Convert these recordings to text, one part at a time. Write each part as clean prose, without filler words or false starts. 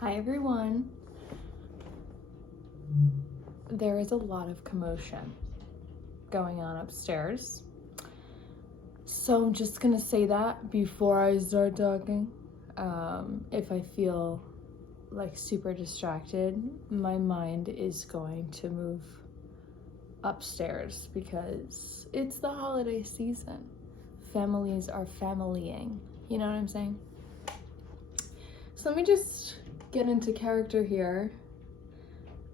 Hi everyone. There is a lot of commotion going on upstairs. So I'm just gonna say that before I start talking. If I feel like super distracted, my mind is going to move upstairs because it's the holiday season. Families are familying. You know what I'm saying? So let me just get into character here.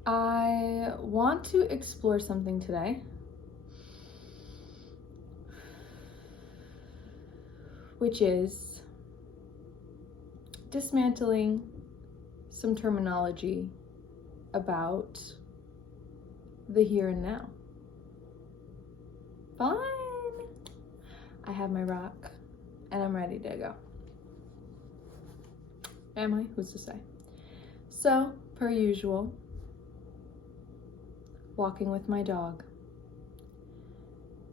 I want to explore something today, which is dismantling some terminology about the here and now. Fine. I have my rock and I'm ready to go. Am I? Who's to say? So, per usual, walking with my dog.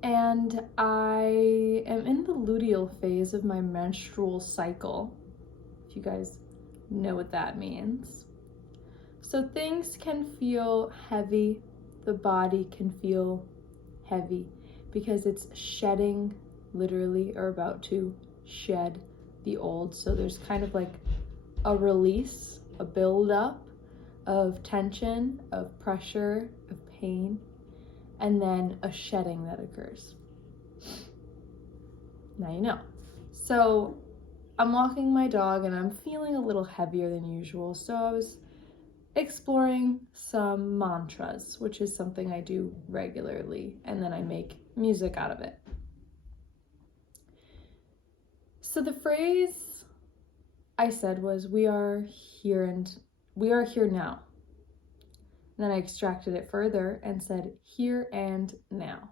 And I am in the luteal phase of my menstrual cycle, if you guys know what that means. So things can feel heavy, the body can feel heavy because it's shedding, literally, or about to shed the old. So there's kind of like a release, a buildup of tension, of pressure, of pain, and then a shedding that occurs. Now you know. So I'm walking my dog and I'm feeling a little heavier than usual. So I was exploring some mantras, which is something I do regularly, and then I make music out of it. So the phrase I said was, we are here now. And then I extracted it further and said, here and now.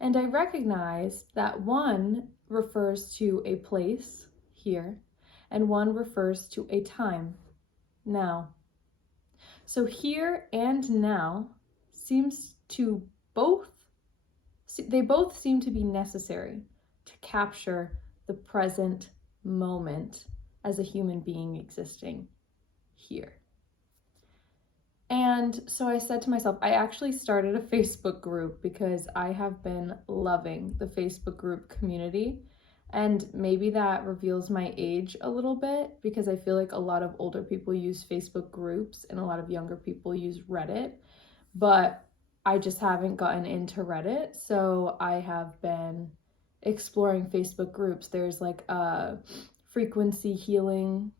And I recognized that one refers to a place, here, and one refers to a time, now. So here and now they both seem to be necessary to capture the present moment as a human being existing here. And so I said to myself, I actually started a Facebook group because I have been loving the Facebook group community. And maybe that reveals my age a little bit because I feel like a lot of older people use Facebook groups and a lot of younger people use Reddit. But I just haven't gotten into Reddit. So I have been exploring Facebook groups. There's like a frequency healing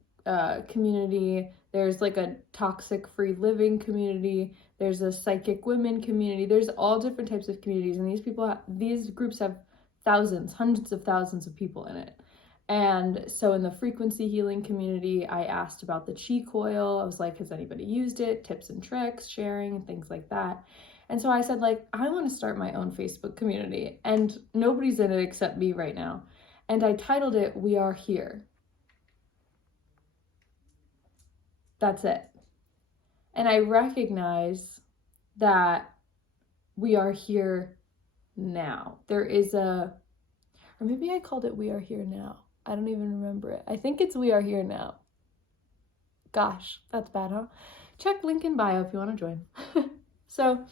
community. There's like a toxic free living community. There's a psychic women community. There's all different types of communities. And these groups have thousands, hundreds of thousands of people in it. And so in the frequency healing community, I asked about the chi coil. I was like, has anybody used it? Tips and tricks, sharing, and things like that. And so I said, like, I want to start my own Facebook community. And nobody's in it except me right now. And I titled it, We Are Here. That's it. And I recognize that we are here now. Or maybe I called it We Are Here Now. I don't even remember it. I think it's We Are Here Now. Gosh, that's bad, huh? Check link in bio if you want to join. So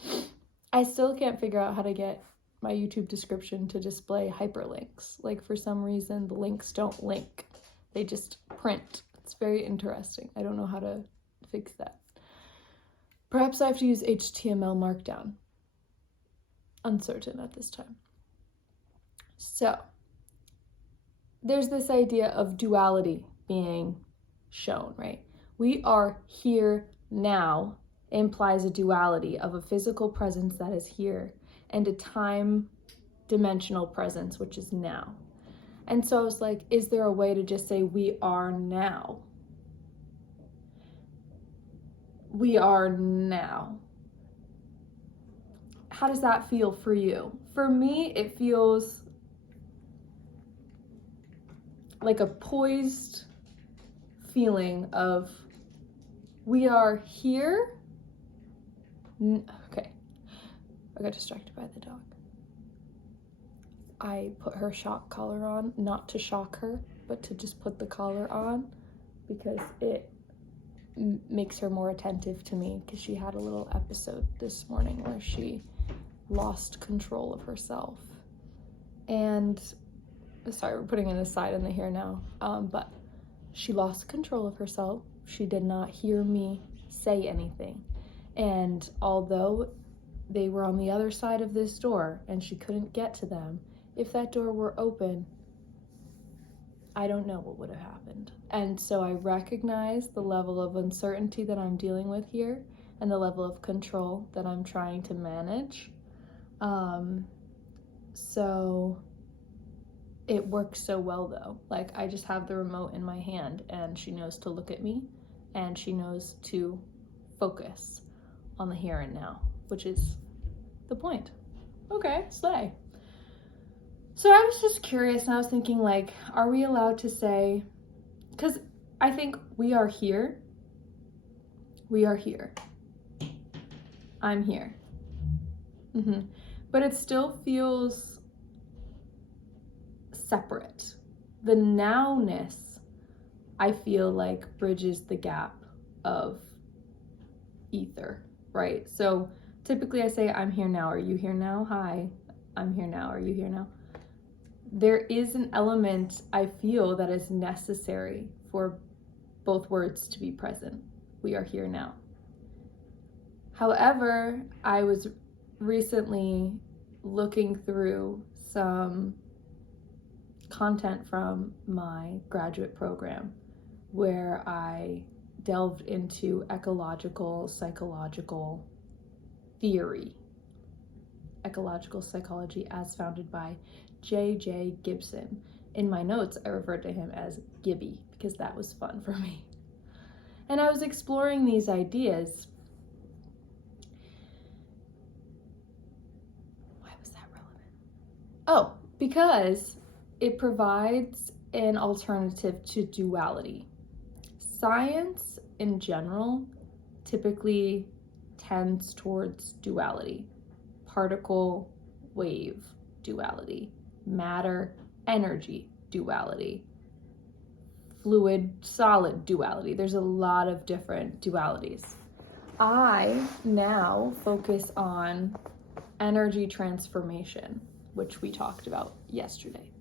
I still can't figure out how to get my YouTube description to display hyperlinks. Like for some reason, the links don't link. They just print. It's very interesting. I don't know how to fix that. Perhaps I have to use HTML Markdown. Uncertain at this time. So there's this idea of duality being shown, right? We are here now implies a duality of a physical presence that is here and a time dimensional presence, which is now. And so I was like, is there a way to just say we are now? We are now. How does that feel for you? For me, it feels like a poised feeling of we are here. Okay, I got distracted by the dog. I put her shock collar on, not to shock her, but to just put the collar on because it makes her more attentive to me, because she had a little episode this morning where she lost control of herself. And sorry, we're putting an aside in the here now, but she lost control of herself. She did not hear me say anything. And although they were on the other side of this door and she couldn't get to them, if that door were open, I don't know what would have happened. And so I recognize the level of uncertainty that I'm dealing with here and the level of control that I'm trying to manage. So it works so well though. Like, I just have the remote in my hand and she knows to look at me and she knows to focus on the here and now, which is the point. Okay, slay. So I was just curious, and I was thinking, like, are we allowed to say, because I think we are here. We are here. I'm here. But it still feels separate. The nowness, I feel like, bridges the gap of ether, right? So typically I say, I'm here now. Are you here now? Hi, I'm here now. Are you here now? There is an element, I feel, that is necessary for both words to be present. We are here now. However, I was recently looking through some content from my graduate program where I delved into ecological psychological theory. Ecological psychology as founded by J.J. Gibson. In my notes, I referred to him as Gibby because that was fun for me. And I was exploring these ideas. Why was that relevant? Oh, because it provides an alternative to duality. Science in general typically tends towards duality. Particle, wave, duality. Matter, energy, duality. Fluid, solid, duality. There's a lot of different dualities. I now focus on energy transformation, which we talked about yesterday.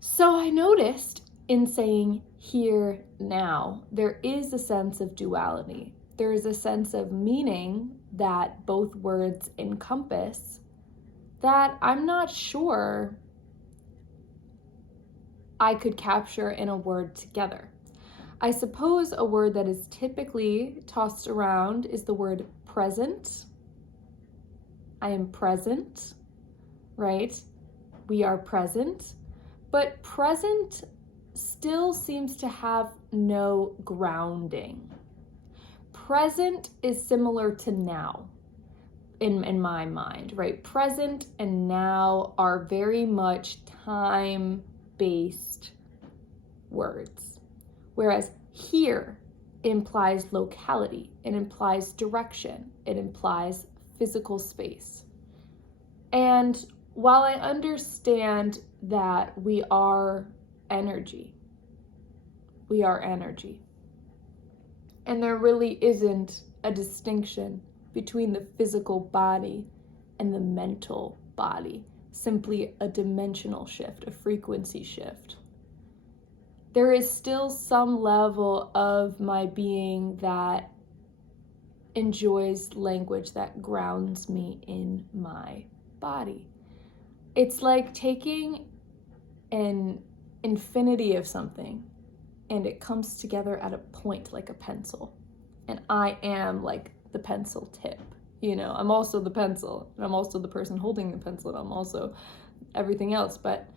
So I noticed in saying here, now, there is a sense of duality. There is a sense of meaning that both words encompass that I'm not sure I could capture in a word together. I suppose a word that is typically tossed around is the word present. I am present, right? We are present. But present still seems to have no grounding. Present is similar to now. In my mind, right? Present and now are very much time-based words. Whereas here implies locality, it implies direction, it implies physical space. And while I understand that we are energy, and there really isn't a distinction between the physical body and the mental body, simply a dimensional shift, a frequency shift. There is still some level of my being that enjoys language that grounds me in my body. It's like taking an infinity of something and it comes together at a point like a pencil. And I am like the pencil tip, I'm also the pencil, and I'm also the person holding the pencil, and I'm also everything else. But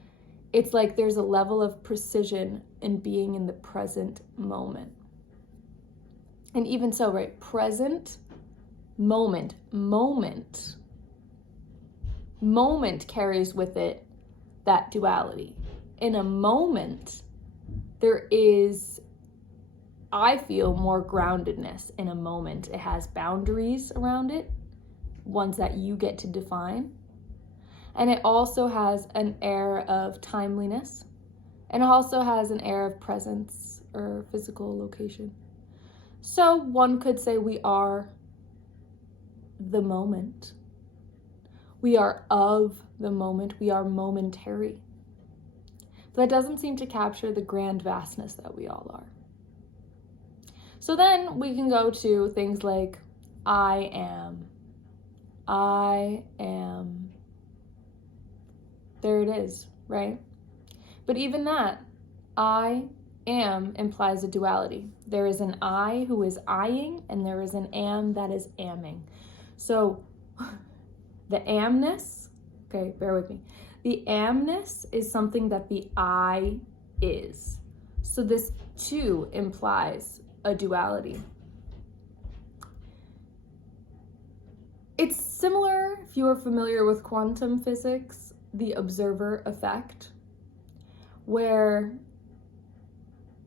it's like there's a level of precision in being in the present moment. And even so, right, present moment carries with it that duality. In a moment, there is, I feel, more groundedness in a moment. It has boundaries around it, ones that you get to define. And it also has an air of timeliness, And it also has an air of presence or physical location. So one could say we are the moment. We are of the moment. We are momentary. But that doesn't seem to capture the grand vastness that we all are. So then we can go to things like I am. I am. There it is, right? But even that, I am implies a duality. There is an I who is eyeing, and there is an am that is amming. So the amness, okay, bear with me. The amness is something that the I is. So this too implies a duality. It's similar, if you are familiar with quantum physics, the observer effect, where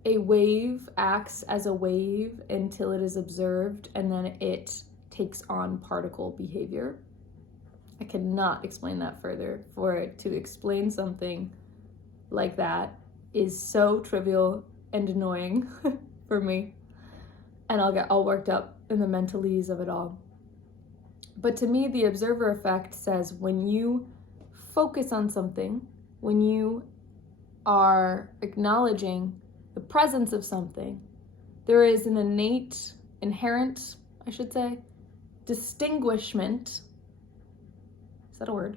a wave acts as a wave until it is observed, and then it takes on particle behavior. I cannot explain that further. For it to explain something like that is so trivial and annoying for me, and I'll get all worked up in the mentalese of it all. But to me, the observer effect says when you focus on something, when you are acknowledging the presence of something, there is an innate, inherent, I should say, distinguishment, is that a word,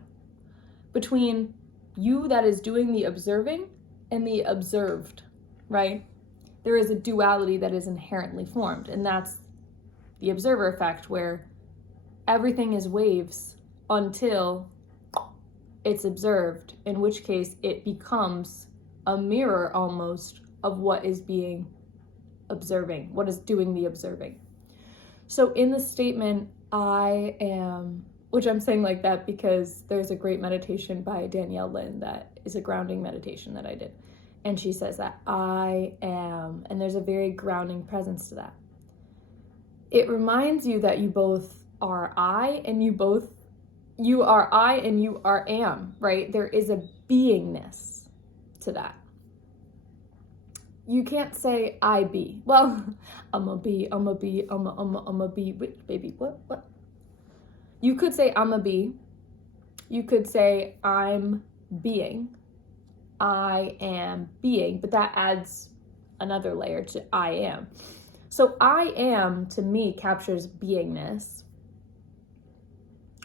between you that is doing the observing and the observed, right? There is a duality that is inherently formed, and that's the observer effect, where everything is waves until it's observed, in which case it becomes a mirror almost of what is being observing, what is doing the observing. So in the statement, I am, which I'm saying like that because there's a great meditation by Danielle Lynn that is a grounding meditation that I did. And she says that I am, and there's a very grounding presence to that. It reminds you that you both are I and you are I and you are am, right? There is a beingness to that. You can't say I be. Well, I'm a be. Wait, baby, what? You could say I'm a be. You could say I'm being. I am being, but that adds another layer to I am. So I am, to me, captures beingness.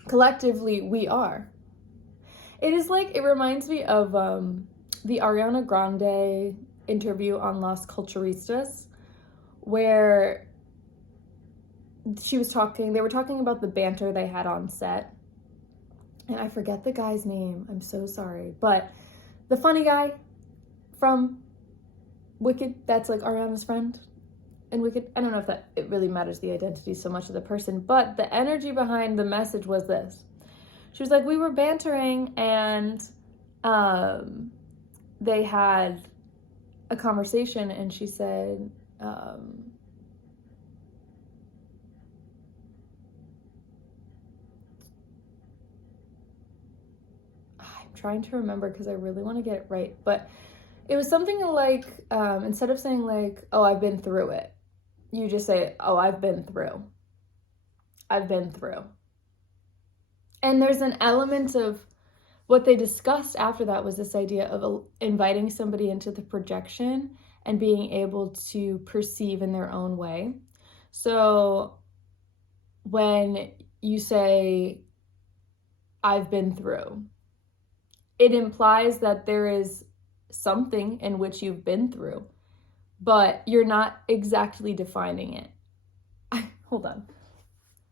Collectively, we are. It is like, it reminds me of the Ariana Grande interview on Las Culturistas, where they were talking about the banter they had on set. And I forget the guy's name, I'm so sorry. But the funny guy from Wicked, that's like Ariana's friend in Wicked. I don't know if it really matters the identity so much of the person, but the energy behind the message was this. She was like, we were bantering, and they had a conversation, and she said, I'm trying to remember because I really want to get it right, but it was something like, instead of saying like, oh, I've been through it, you just say, oh, I've been through. And there's an element of what they discussed after that was this idea of inviting somebody into the projection and being able to perceive in their own way. So when you say, I've been through, it implies that there is something in which you've been through, but you're not exactly defining it. Hold on.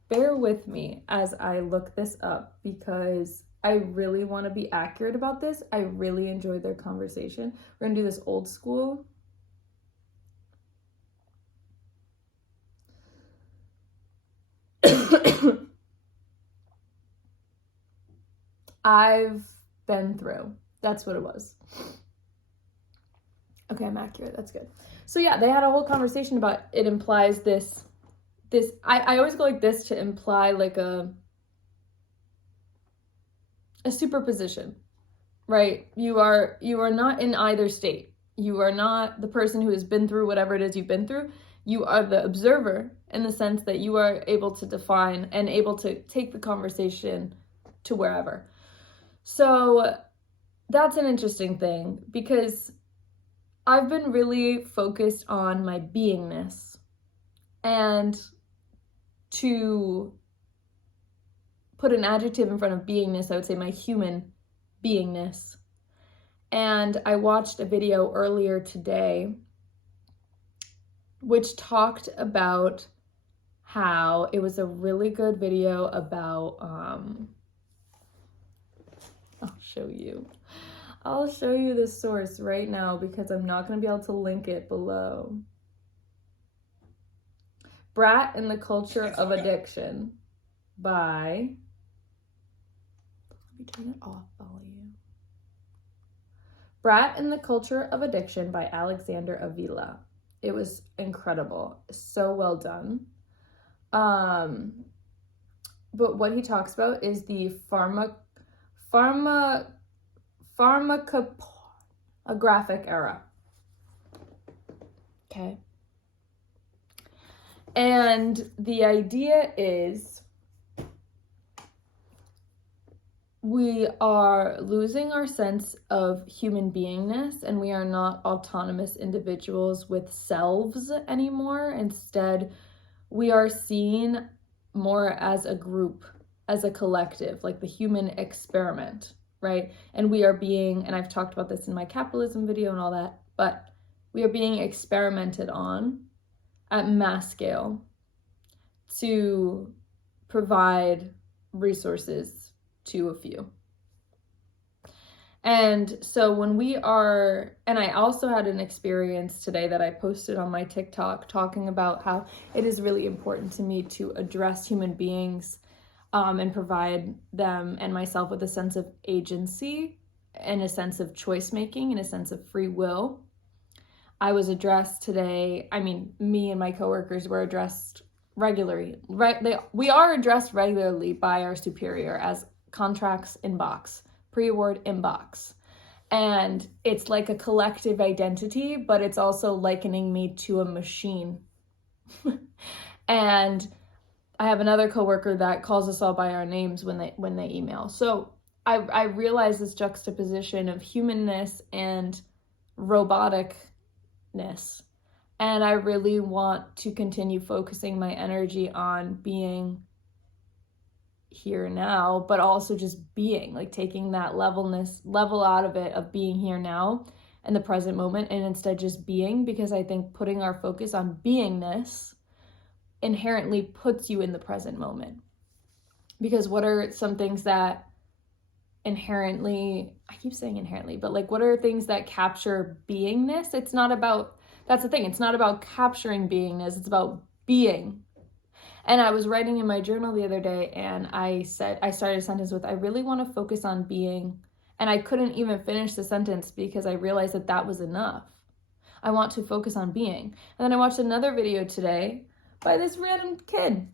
Bear with me as I look this up because I really want to be accurate about this. I really enjoyed their conversation. We're going to do this old school. I've been through. That's what it was. Okay, I'm accurate. That's good. So yeah, they had a whole conversation about it implies this. I always go like this to imply like a superposition, right? You are not in either state. You are not the person who has been through whatever it is you've been through. You are the observer in the sense that you are able to define and able to take the conversation to wherever. So that's an interesting thing because I've been really focused on my beingness, and to put an adjective in front of beingness, I would say my human beingness. And I watched a video earlier today which talked about how it was a really good video about, I'll show you the source right now because I'm not going to be able to link it below. Brat and the Culture of Addiction by, let me turn it off volume. Brat and the Culture of Addiction by Alexander Avila. It was incredible. So well done. But what he talks about is the pharmacographic era. Okay. And the idea is we are losing our sense of human beingness, and we are not autonomous individuals with selves anymore. Instead, we are seen more as a group, as a collective, like the human experiment, right? And we are being, and I've talked about this in my capitalism video and all that, but we are being experimented on at mass scale to provide resources to a few. And so when we are, and I also had an experience today that I posted on my TikTok talking about how it is really important to me to address human beings and provide them and myself with a sense of agency and a sense of choice making and a sense of free will. I was addressed today, me and my coworkers were addressed regularly, right? We are addressed regularly by our superior as contracts inbox, pre-award inbox. And it's like a collective identity, but it's also likening me to a machine. And I have another coworker that calls us all by our names when they email. So I realize this juxtaposition of humanness and roboticness. And I really want to continue focusing my energy on being here now, but also just being, like taking that level out of it of being here now in the present moment, and instead just being, because I think putting our focus on beingness inherently puts you in the present moment. Because what are some things that inherently, I keep saying inherently, but like what are things that capture beingness? It's not about, that's the thing, it's not about capturing beingness, it's about being. And I was writing in my journal the other day, and I started a sentence with, I really want to focus on being, and I couldn't even finish the sentence because I realized that was enough. I want to focus on being. And then I watched another video today by this random kid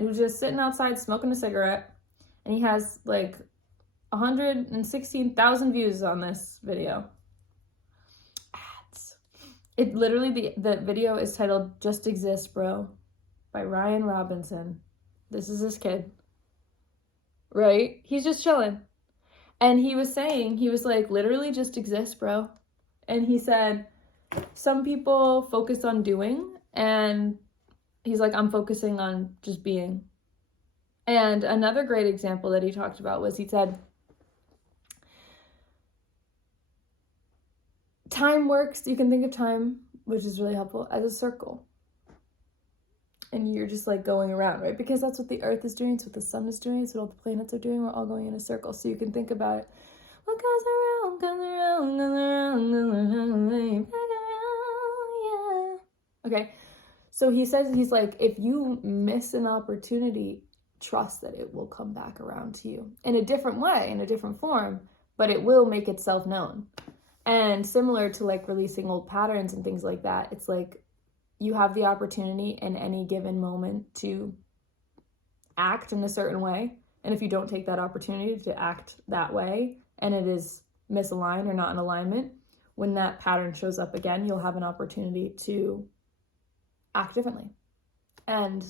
who's just sitting outside smoking a cigarette, and he has like 116,000 views on this video. Ads. It literally, the video is titled Just Exist, Bro, by Ryan Robinson. This is this kid, right? He's just chilling. And he was like, literally just exist, bro. And he said, some people focus on doing, and he's like, I'm focusing on just being. And another great example that he talked about was, he said, time works, you can think of time, which is really helpful, as a circle. And you're just like going around, right? Because that's what the earth is doing, it's what the sun is doing, it's what all the planets are doing. We're all going in a circle. So you can think about it. What goes around, goes around, goes around, goes around, back around, yeah. Okay. So he says, he's like, if you miss an opportunity, trust that it will come back around to you in a different way, in a different form, but it will make itself known. And similar to like releasing old patterns and things like that, it's like, you have the opportunity in any given moment to act in a certain way. And if you don't take that opportunity to act that way, and it is misaligned or not in alignment, when that pattern shows up again, you'll have an opportunity to act differently. And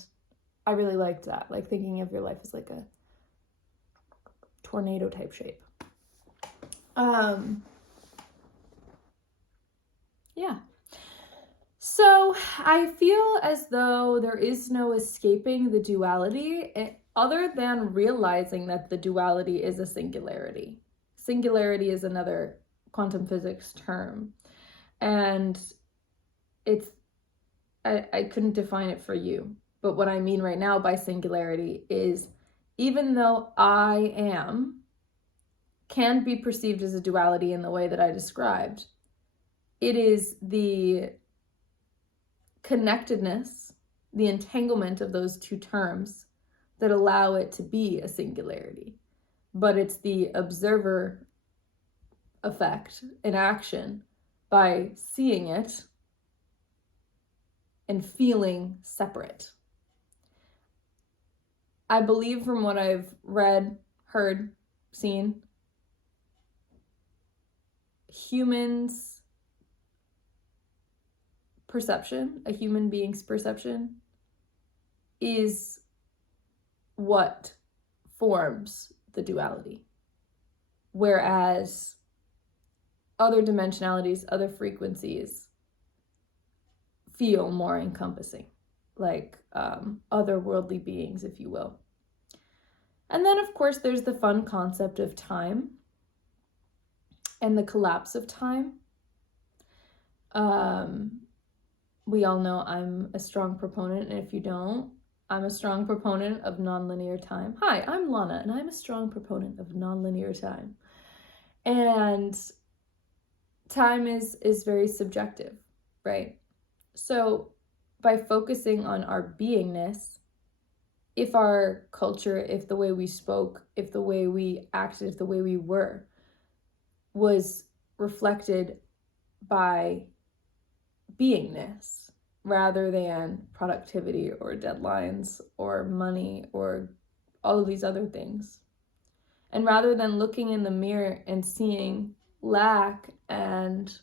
I really liked that, like thinking of your life as like a tornado type shape. Yeah. So I feel as though there is no escaping the duality other than realizing that the duality is a singularity. Singularity is another quantum physics term. And I couldn't define it for you. But what I mean right now by singularity is even though I am can be perceived as a duality in the way that I described, it is the connectedness, the entanglement of those two terms that allow it to be a singularity. But it's the observer effect in action by seeing it and feeling separate. I believe from what I've read, heard, seen, humans' perception, a human being's perception, is what forms the duality. Whereas other dimensionalities, other frequencies feel more encompassing, like otherworldly beings, if you will. And then, of course, there's the fun concept of time and the collapse of time. We all know I'm a strong proponent, and if you don't, I'm a strong proponent of nonlinear time. Hi, I'm Lana, and I'm a strong proponent of nonlinear time. And time is very subjective, right? So by focusing on our beingness, if our culture, if the way we spoke, if the way we acted, if the way we were was reflected by beingness rather than productivity or deadlines or money or all of these other things, and rather than looking in the mirror and seeing lack and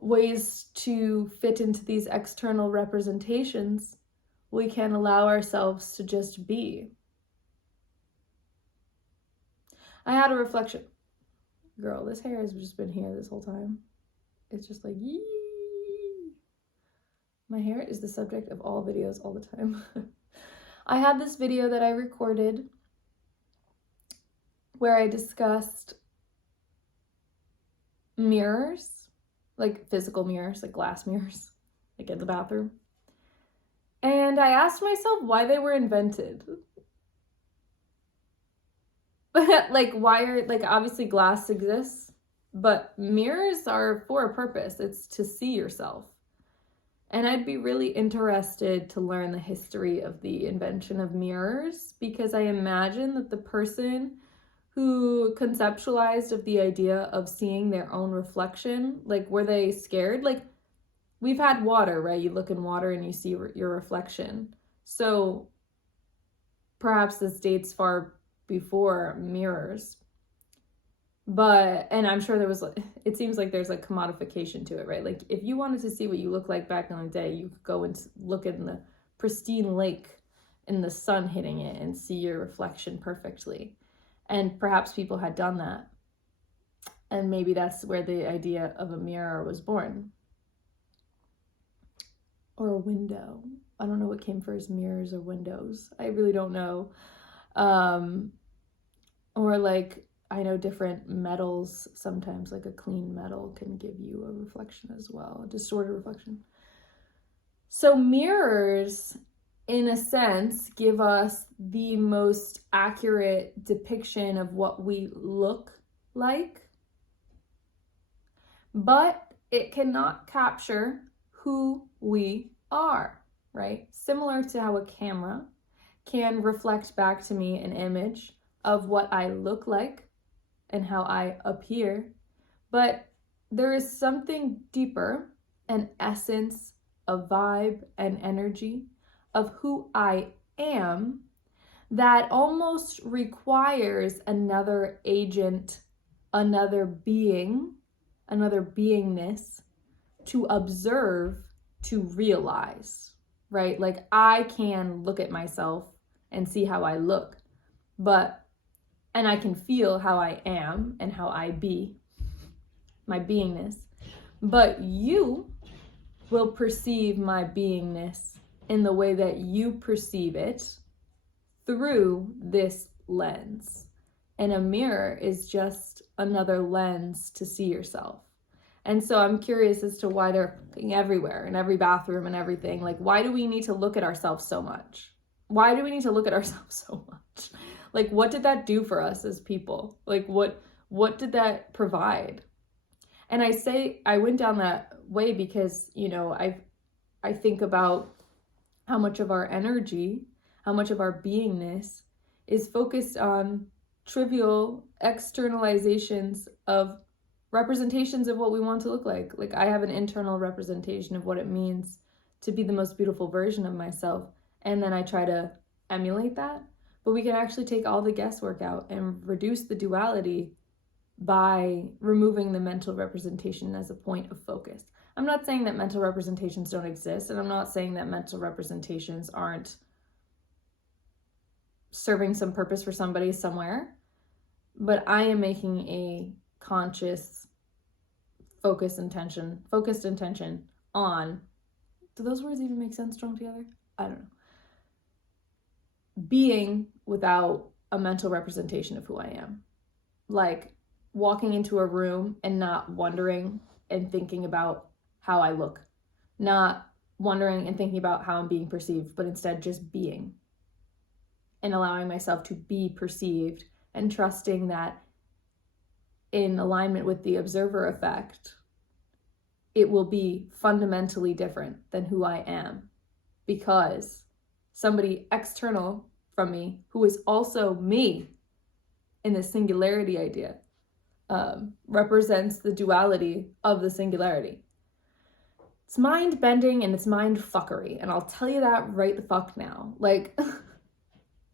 ways to fit into these external representations, we can allow ourselves to just be. I had a reflection. Girl, this hair has just been here this whole time. It's just like, yee. My hair is the subject of all videos all the time. I had this video that I recorded where I discussed mirrors, like physical mirrors, like glass mirrors, like in the bathroom. And I asked myself why they were invented. Like, why are, like, obviously glass exists, but mirrors are for a purpose. It's to see yourself. And I'd be really interested to learn the history of the invention of mirrors, because I imagine that the person who conceptualized of the idea of seeing their own reflection, like, were they scared? Like, we've had water, right? You look in water and you see your reflection. So perhaps this dates far before mirrors. But, and I'm sure there was, it seems like there's like commodification to it, right? Like if you wanted to see what you look like back in the day, you could go and look in the pristine lake in the sun hitting it and see your reflection perfectly. And perhaps people had done that. And maybe that's where the idea of a mirror was born. Or a window. I don't know what came first, mirrors or windows. I really don't know. Or like, I know different metals, sometimes like a clean metal can give you a reflection as well, a distorted reflection. So mirrors, in a sense, give us the most accurate depiction of what we look like, but it cannot capture who we are, right? Similar to how a camera can reflect back to me an image of what I look like and how I appear, but there is something deeper, an essence, a vibe, an energy of who I am that almost requires another agent, another being another beingness to observe, to realize, right? Like I can look at myself and see how I look, and I can feel how I am and how I be, my beingness, but you will perceive my beingness in the way that you perceive it through this lens. And a mirror is just another lens to see yourself. And so I'm curious as to why they're everywhere, in every bathroom and everything. Like, why do we need to look at ourselves so much? Why do we need to look at ourselves so much? Like, what did that do for us as people? Like, what did that provide? And I say I went down that way because, you know, I think about how much of our energy, how much of our beingness is focused on trivial externalizations of representations of what we want to look like. Like I have an internal representation of what it means to be the most beautiful version of myself, and then I try to emulate that. But we can actually take all the guesswork out and reduce the duality by removing the mental representation as a point of focus. I'm not saying that mental representations don't exist, and I'm not saying that mental representations aren't serving some purpose for somebody somewhere, but I am making a conscious, focused intention on, do those words even make sense strung together? I don't know. Being without a mental representation of who I am. Like walking into a room and not wondering and thinking about how I look, not wondering and thinking about how I'm being perceived, but instead just being and allowing myself to be perceived and trusting that in alignment with the observer effect, it will be fundamentally different than who I am, because somebody external from me, who is also me in the singularity idea, represents the duality of the singularity. It's mind bending and it's mind fuckery, and I'll tell you that right the fuck now. Like,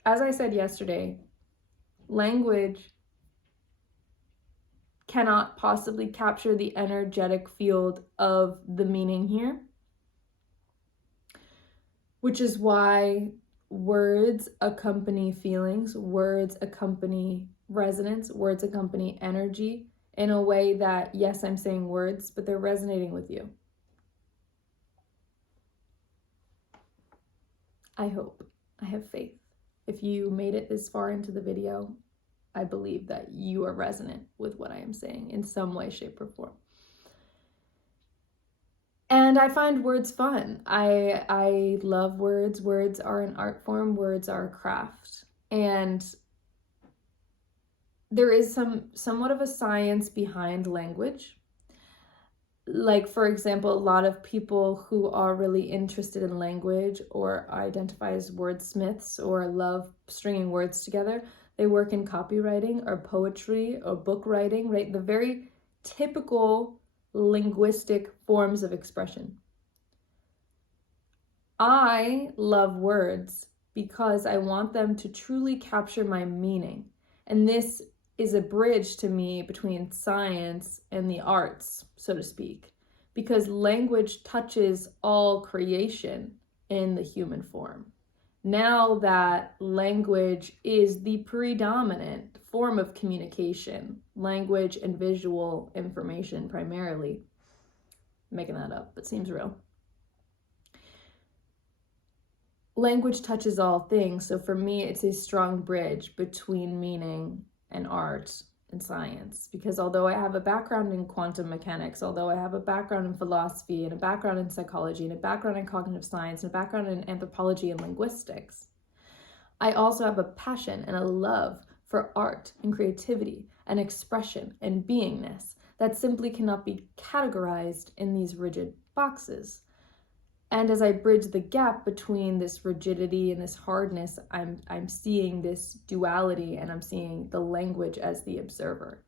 as I said yesterday, language cannot possibly capture the energetic field of the meaning here, which is why words accompany feelings, words accompany resonance, words accompany energy in a way that, yes, I'm saying words, but they're resonating with you. I hope. I have faith. If you made it this far into the video, I believe that you are resonant with what I am saying in some way, shape, or form. And I find words fun. I love words. Words are an art form. Words are a craft. And there is somewhat of a science behind language. Like, for example, a lot of people who are really interested in language or identify as wordsmiths or love stringing words together, they work in copywriting or poetry or book writing, right? The very typical linguistic forms of expression. I love words because I want them to truly capture my meaning. And this is a bridge to me between science and the arts, so to speak, because language touches all creation in the human form. Now that language is the predominant form of communication, language and visual information primarily, I'm making that up, but seems real. Language touches all things, so for me, it's a strong bridge between meaning and art and science, because although I have a background in quantum mechanics, although I have a background in philosophy and a background in psychology and a background in cognitive science and a background in anthropology and linguistics, I also have a passion and a love for art and creativity and expression and beingness that simply cannot be categorized in these rigid boxes. And as I bridge the gap between this rigidity and this hardness, I'm seeing this duality, and I'm seeing the language as the observer.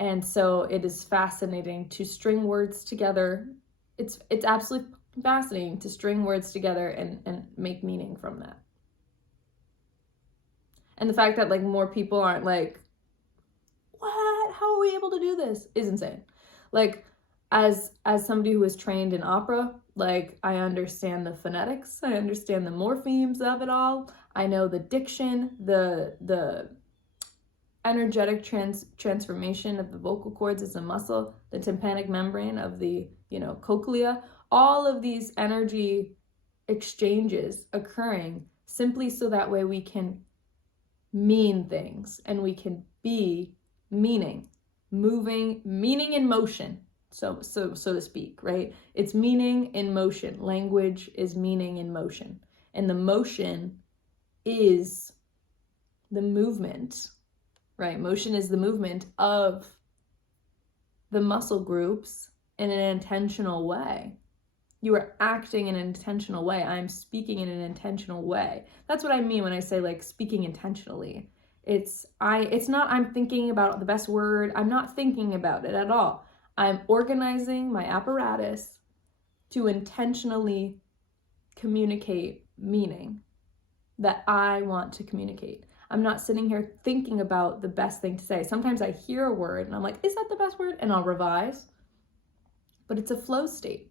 And so it is fascinating to string words together. It's absolutely fascinating to string words together and make meaning from that. And the fact that like more people aren't like, what? How are we able to do this? Is insane. Like, as somebody who is trained in opera, like, I understand the phonetics, I understand the morphemes of it all. I know the diction, the energetic transformation of the vocal cords as a muscle, the tympanic membrane of the, cochlea, all of these energy exchanges occurring simply so that way we can mean things and we can be meaning, moving, meaning in motion, so to speak, right? It's meaning in motion. Language is meaning in motion, and the motion is the movement, right? Motion is the movement of the muscle groups in an intentional way. You are acting in an intentional way. I'm speaking in an intentional way. That's what I mean when I say like speaking intentionally. It's not I'm thinking about the best word. I'm not thinking about it at all. I'm organizing my apparatus to intentionally communicate meaning that I want to communicate. I'm not sitting here thinking about the best thing to say. Sometimes I hear a word and I'm like, is that the best word? And I'll revise. But it's a flow state.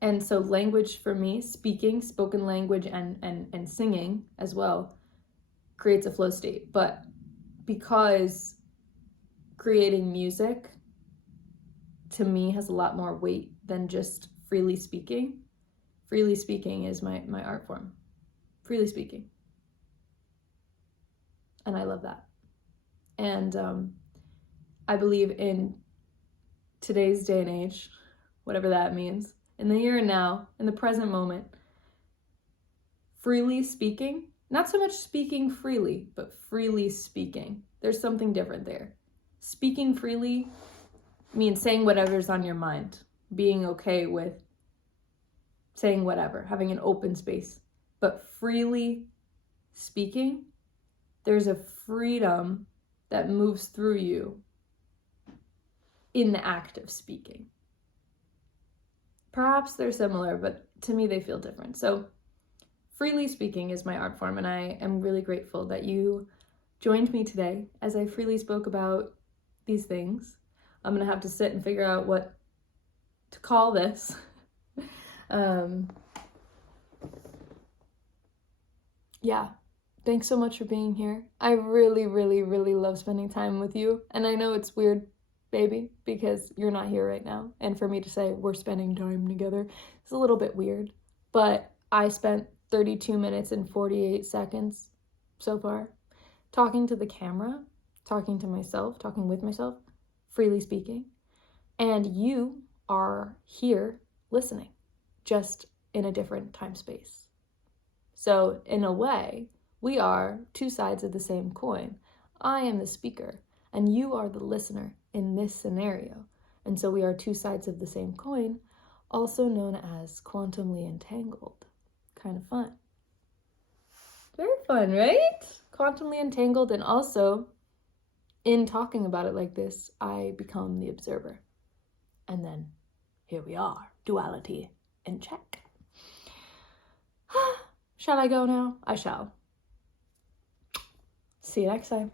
And so language for me, speaking, spoken language, and singing as well, creates a flow state. But because creating music to me has a lot more weight than just freely speaking is my art form. Freely speaking. And I love that. And I believe in today's day and age, whatever that means, in the here and now, in the present moment, freely speaking, not so much speaking freely, but freely speaking. There's something different there. Speaking freely means saying whatever's on your mind, being okay with saying whatever, having an open space. But freely speaking, there's a freedom that moves through you in the act of speaking. Perhaps they're similar, but to me they feel different. So freely speaking is my art form, and I am really grateful that you joined me today as I freely spoke about these things. I'm going to have to sit and figure out what to call this. Yeah, thanks so much for being here. I really, really, really love spending time with you, and I know it's weird, baby, because you're not here right now, and for me to say we're spending time together is a little bit weird, but I spent 32 minutes and 48 seconds so far talking to the camera, talking to myself, talking with myself, freely speaking, and you are here listening, just in a different time space. So in a way, we are two sides of the same coin. I am the speaker, and you are the listener in this scenario. And so we are two sides of the same coin, also known as quantumly entangled. Kind of fun. Very fun, right? Quantumly entangled, and also in talking about it like this, I become the observer. And then here we are, duality in check. Shall I go now? I shall. See you next time.